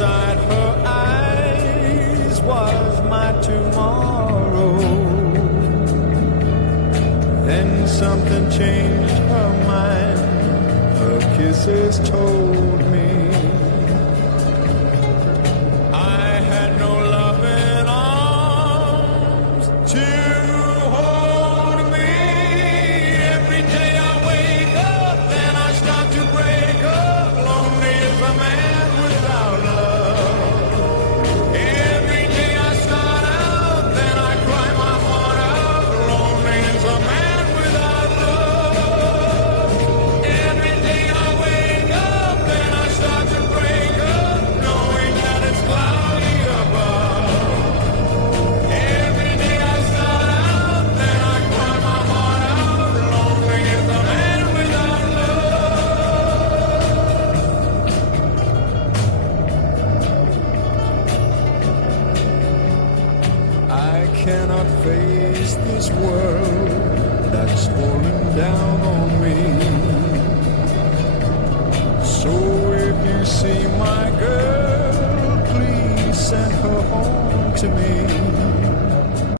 inside her eyes was my tomorrow. Then something changed her mind. Her kisses told me I had no loving arms to hold me. Every day I wake up, then I start to break up. Lonely as a man without love. Every day I start out, then I cry my heart out. Lonely as a man without love. Every day I wake up, then I start to break up, knowing that it's cloudy above. Every day I start out, then I cry my heart out. Lonely as a man without love. I cannot face this world that's falling down on me. So if you see my girl, please send her home to me.